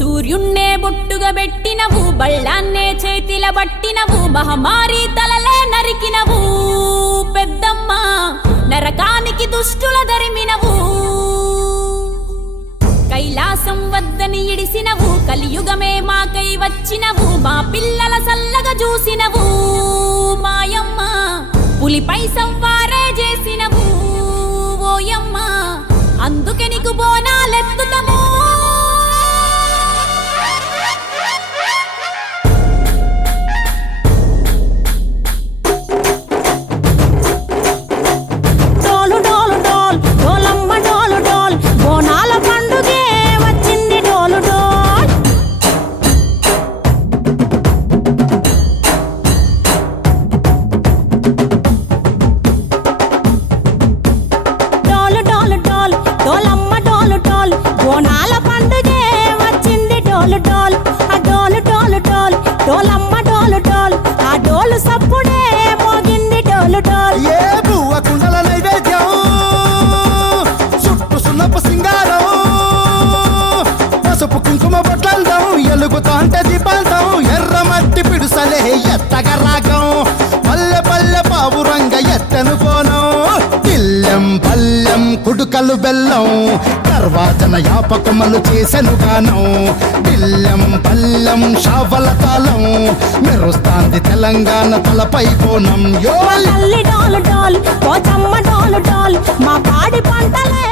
సూర్యున్నే బొట్టుగా పెట్టినవు, బళ్ళాన్నే చేతిల పట్టినవు, మహమారి తలలే నరికినవు పెద్దమ్మ, నరకానికి దుష్టుల దరిమినవు. కైలాసం వద్దని ఇడిసినవు, కలియుగమే మాకై వచ్చినవు, మా పిల్లల సల్లగా చూసినవు మాయమ్మ, పులిపై సవ్వారే చేసినవు ఓయమ్మ, అందుకే నీకు బోనాలెత్తుతము. ఎలుగుతాంటే దీపాంతం ఎర్రమట్టి పిడుసలే ఎత్తగా రాగం, పల్లె పల్లె పావురంగ ఎత్తను కోనం, తిల్లెం పల్లెం కుడుకలు బెల్లం, తర్వాతన యాపకమలు చేసెను గానం, తిల్లెం పల్లెం షావల తాళం, మెరుస్తాంది తెలంగాణ తలపై కోణం. డాల్ డాల్ డాల్ మా పాడి పంటలే